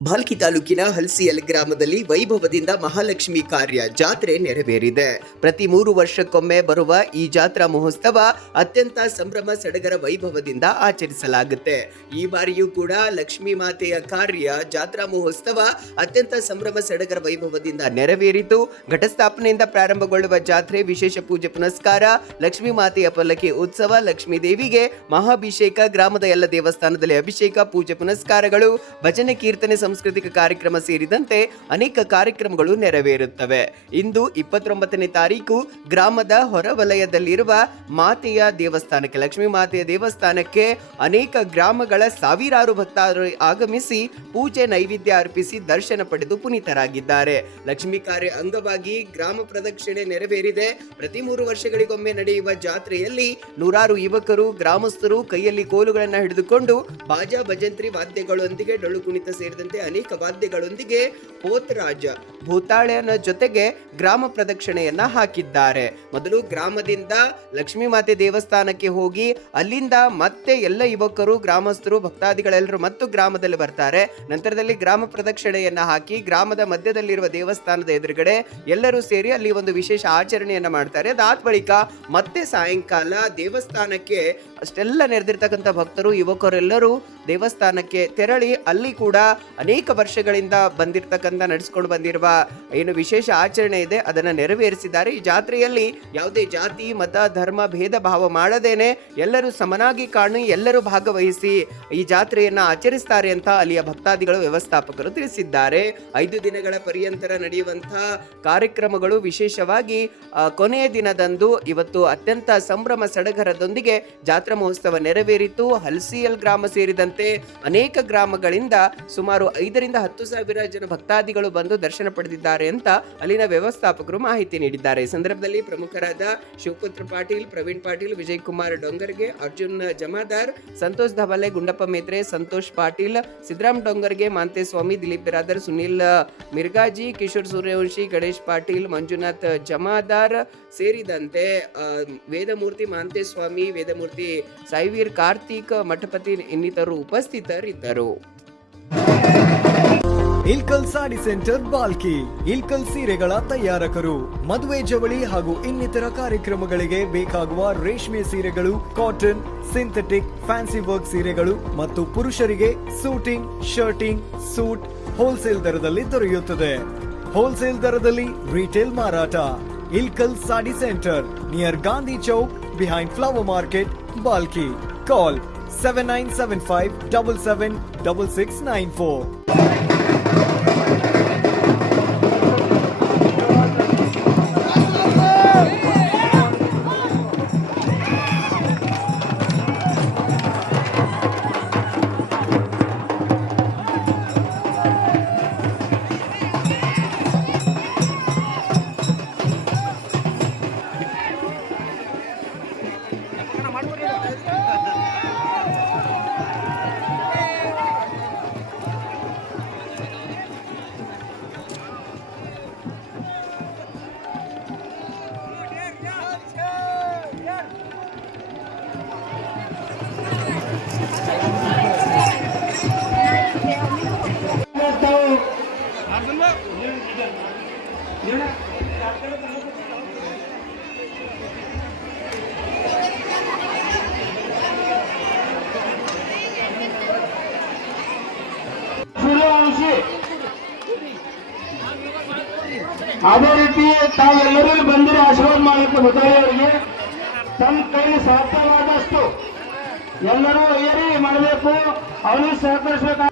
ಭಾಲ್ಕಿ ತಾಲೂಕಿನ ಹಲ್ಸಿಯಲ್ ಗ್ರಾಮದಲ್ಲಿ ವೈಭವದಿಂದ ಮಹಾಲಕ್ಷ್ಮಿ ಕಾರ್ಯ ಜಾತ್ರೆ ನೆರವೇರಿದೆ. ಪ್ರತಿ 3 ವರ್ಷಕ್ಕೊಮ್ಮೆ ಬರುವ ಈ ಜಾತ್ರಾ ಮಹೋತ್ಸವ ಅತ್ಯಂತ ಸಂಭ್ರಮ ಸಡಗರ ವೈಭವದಿಂದ ಆಚರಿಸಲಾಗುತ್ತೆ. ಈ ಬಾರಿಯೂ ಕೂಡ ಲಕ್ಷ್ಮೀ ಮಾತೆಯ ಕಾರ್ಯ ಜಾತ್ರಾ ಮಹೋತ್ಸವ ಅತ್ಯಂತ ಸಂಭ್ರಮ ಸಡಗರ ವೈಭವದಿಂದ ನೆರವೇರಿತು. ಘಟಸ್ಥಾಪನೆಯಿಂದ ಪ್ರಾರಂಭಗೊಳ್ಳುವ ಜಾತ್ರೆ, ವಿಶೇಷ ಪೂಜೆ ಪುನಸ್ಕಾರ, ಲಕ್ಷ್ಮೀ ಮಾತೆಯ ಪಲ್ಲಕ್ಕಿ ಉತ್ಸವ, ಲಕ್ಷ್ಮೀ ದೇವಿಗೆ ಮಹಾಭಿಷೇಕ, ಗ್ರಾಮದ ಎಲ್ಲ ದೇವಸ್ಥಾನದಲ್ಲಿ ಅಭಿಷೇಕ, ಪೂಜೆ ಪುನಸ್ಕಾರಗಳು, ಭಜನೆ, ಕೀರ್ತನೆ, ಸಾಂಸ್ಕೃತಿಕ ಕಾರ್ಯಕ್ರಮ ಸೇರಿದಂತೆ ಅನೇಕ ಕಾರ್ಯಕ್ರಮಗಳು ನೆರವೇರುತ್ತವೆ. ಇಂದು 29ನೇ ತಾರೀಕು ಗ್ರಾಮದ ಹೊರವಲಯದಲ್ಲಿರುವ ಮಾತೆಯ ದೇವಸ್ಥಾನಕ್ಕೆ, ಲಕ್ಷ್ಮೀ ಮಾತೆಯ ದೇವಸ್ಥಾನಕ್ಕೆ ಅನೇಕ ಗ್ರಾಮಗಳ ಸಾವಿರಾರು ಭಕ್ತರು ಆಗಮಿಸಿ ಪೂಜೆ ನೈವೇದ್ಯ ಅರ್ಪಿಸಿ ದರ್ಶನ ಪಡೆದು ಪುನೀತರಾಗಿದ್ದಾರೆ. ಲಕ್ಷ್ಮೀ ಕಾರ್ಯ ಅಂಗವಾಗಿ ಗ್ರಾಮ ಪ್ರದಕ್ಷಿಣೆ ನೆರವೇರಿದೆ. ಪ್ರತಿ 3 ವರ್ಷಗಳಿಗೊಮ್ಮೆ ನಡೆಯುವ ಜಾತ್ರೆಯಲ್ಲಿ ನೂರಾರು ಯುವಕರು, ಗ್ರಾಮಸ್ಥರು ಕೈಯಲ್ಲಿ ಕೋಲುಗಳನ್ನು ಹಿಡಿದುಕೊಂಡು ಬಾಜಾ, ಭಜಂತ್ರಿ ವಾದ್ಯಗಳೊಂದಿಗೆ, ಡೊಳ್ಳು ಕುಣಿತ ಸೇರಿದಂತೆ ಅನೇಕ ವಾದ್ಯಗಳೊಂದಿಗೆ ಪೋತರಾಜ, ಭೂತಾಳನ ಜೊತೆಗೆ ಗ್ರಾಮ ಪ್ರದಕ್ಷಿಣೆಯನ್ನ ಹಾಕಿದ್ದಾರೆ. ಮೊದಲು ಗ್ರಾಮದಿಂದ ಲಕ್ಷ್ಮೀ ಮಾತೆ ದೇವಸ್ಥಾನಕ್ಕೆ ಹೋಗಿ ಅಲ್ಲಿಂದ ಮತ್ತೆ ಎಲ್ಲ ಯುವಕರು, ಗ್ರಾಮಸ್ಥರು, ಭಕ್ತಾದಿಗಳೆಲ್ಲರೂ ಮತ್ತು ಗ್ರಾಮದಲ್ಲಿ ಬರ್ತಾರೆ. ನಂತರದಲ್ಲಿ ಗ್ರಾಮ ಪ್ರದಕ್ಷಿಣೆಯನ್ನ ಹಾಕಿ ಗ್ರಾಮದ ಮಧ್ಯದಲ್ಲಿರುವ ದೇವಸ್ಥಾನದ ಎದುರುಗಡೆ ಎಲ್ಲರೂ ಸೇರಿ ಅಲ್ಲಿ ಒಂದು ವಿಶೇಷ ಆಚರಣೆಯನ್ನ ಮಾಡ್ತಾರೆ. ಅದಾದ ಬಳಿಕ ಮತ್ತೆ ಸಾಯಂಕಾಲ ದೇವಸ್ಥಾನಕ್ಕೆ ಅಷ್ಟೆಲ್ಲ ನೆರೆದಿರ್ತಕ್ಕಂಥ ಭಕ್ತರು, ಯುವಕರೆಲ್ಲರೂ ದೇವಸ್ಥಾನಕ್ಕೆ ತೆರಳಿ ಅಲ್ಲಿ ಕೂಡ ಅನೇಕ ವರ್ಷಗಳಿಂದ ನಡೆಸಿಕೊಂಡು ಬಂದಿರುವ ಏನು ವಿಶೇಷ ಆಚರಣೆ ಇದೆ ಅದನ್ನು ನೆರವೇರಿಸಿದ್ದಾರೆ. ಈ ಜಾತ್ರೆಯಲ್ಲಿ ಯಾವುದೇ ಜಾತಿ, ಮತ, ಧರ್ಮ ಭೇದ ಭಾವ ಮಾಡದೇನೆ ಎಲ್ಲರೂ ಸಮನಾಗಿ ಕಾಣಿ ಎಲ್ಲರೂ ಭಾಗವಹಿಸಿ ಈ ಜಾತ್ರೆಯನ್ನ ಆಚರಿಸ್ತಾರೆ ಅಂತ ಅಲ್ಲಿಯ ಭಕ್ತಾದಿಗಳು, ವ್ಯವಸ್ಥಾಪಕರು ತಿಳಿಸಿದ್ದಾರೆ. 5 ದಿನಗಳ ಪರ್ಯಂತರ ನಡೆಯುವಂತಹ ಕಾರ್ಯಕ್ರಮಗಳು, ವಿಶೇಷವಾಗಿ ಕೊನೆಯ ದಿನದಂದು ಇವತ್ತು ಅತ್ಯಂತ ಸಂಭ್ರಮ ಸಡಗರದೊಂದಿಗೆ ಜಾತ್ರಾ ಮಹೋತ್ಸವ ನೆರವೇರಿತು. ಹಲ್ಸಿಯಲ್ ಗ್ರಾಮ ಸೇರಿದಂತೆ ಅನೇಕ ಗ್ರಾಮಗಳಿಂದ ಸುಮಾರು 5ರಿಂದ 10 ಸಾವಿರ ಜನ ಭಕ್ತಾದಿಗಳು ಬಂದು ದರ್ಶನ ಪಡೆದಿದ್ದಾರೆ ಅಂತ ಅಲ್ಲಿನ ವ್ಯವಸ್ಥಾಪಕರು ಮಾಹಿತಿ ನೀಡಿದ್ದಾರೆ. ಈ ಸಂದರ್ಭದಲ್ಲಿ ಪ್ರಮುಖರಾದ ಶಿವಪುತ್ರ ಪಾಟೀಲ್, ಪ್ರವೀಣ್ ಪಾಟೀಲ್, ವಿಜಯ್ ಕುಮಾರ್ ಡೊಂಗರ್ಗೆ, ಅರ್ಜುನ್ ಜಮಾದಾರ್, ಸಂತೋಷ್ ಧವಲೆ, ಗುಂಡಪ್ಪ ಮೇತ್ರೆ, ಸಂತೋಷ್ ಪಾಟೀಲ್, ಸಿದ್ದರಾಮ್ ಡೊಂಗರ್ಗೆ, ಮಾಂತೇಸ್ವಾಮಿ, ದಿಲೀಪ್ ಬಿರಾದರ್, ಸುನಿಲ್ ಮಿರ್ಗಾಜಿ, ಕಿಶೋರ್ ಸೂರ್ಯವಂಶಿ, ಗಣೇಶ್ ಪಾಟೀಲ್, ಮಂಜುನಾಥ್ ಜಮಾದಾರ್ ಸೇರಿದಂತೆ ವೇದಮೂರ್ತಿ ಮಾಂತೇಸ್ವಾಮಿ, ವೇದಮೂರ್ತಿ ಸೈವೀರ್, ಕಾರ್ತಿಕ್ ಮಠಪತಿ ಇನ್ನಿತರರು ಉಪಸ್ಥಿತರಿದ್ದರು. ಇಲ್ಕಲ್ ಸಾಡಿ ಸೆಂಟರ್ ಬಾಲ್ಕಿ. ಇಲ್ಕಲ್ ಸೀರೆಗಳ ತಯಾರಕರು. ಮದುವೆ, ಜವಳಿ ಹಾಗೂ ಇನ್ನಿತರ ಕಾರ್ಯಕ್ರಮಗಳಿಗೆ ಬೇಕಾಗುವ ರೇಷ್ಮೆ ಸೀರೆಗಳು, ಕಾಟನ್, ಸಿಂಥೆಟಿಕ್, ಫ್ಯಾನ್ಸಿ ವರ್ಕ್ ಸೀರೆಗಳು ಮತ್ತು ಪುರುಷರಿಗೆ ಸೂಟಿಂಗ್, ಶರ್ಟಿಂಗ್, ಸೂಟ್ ಹೋಲ್ಸೇಲ್ ದರದಲ್ಲಿ ದೊರೆಯುತ್ತದೆ. ಹೋಲ್ಸೇಲ್ ದರದಲ್ಲಿ ರಿಟೇಲ್ ಮಾರಾಟ. Ilkal sari centre, near Gandhi Chowk, behind flower market, Balki. Call 7975776694. ಅದೇ ರೀತಿ ತಾವೆಲ್ಲರೂ ಬಂದಿರೋ ಆಶೀರ್ವಾದ ಮಾಡಲಿಕ್ಕೆ ಮುತಾಯಿಯವರಿಗೆ ತಮ್ಮ ಕೈಲಿ ಸಾಧ್ಯವಾದಷ್ಟು ಎಲ್ಲರೂ ಏರಿ ಮಾಡಬೇಕು, ಅವನಿಗೆ ಸಹಕರಿಸಬೇಕು.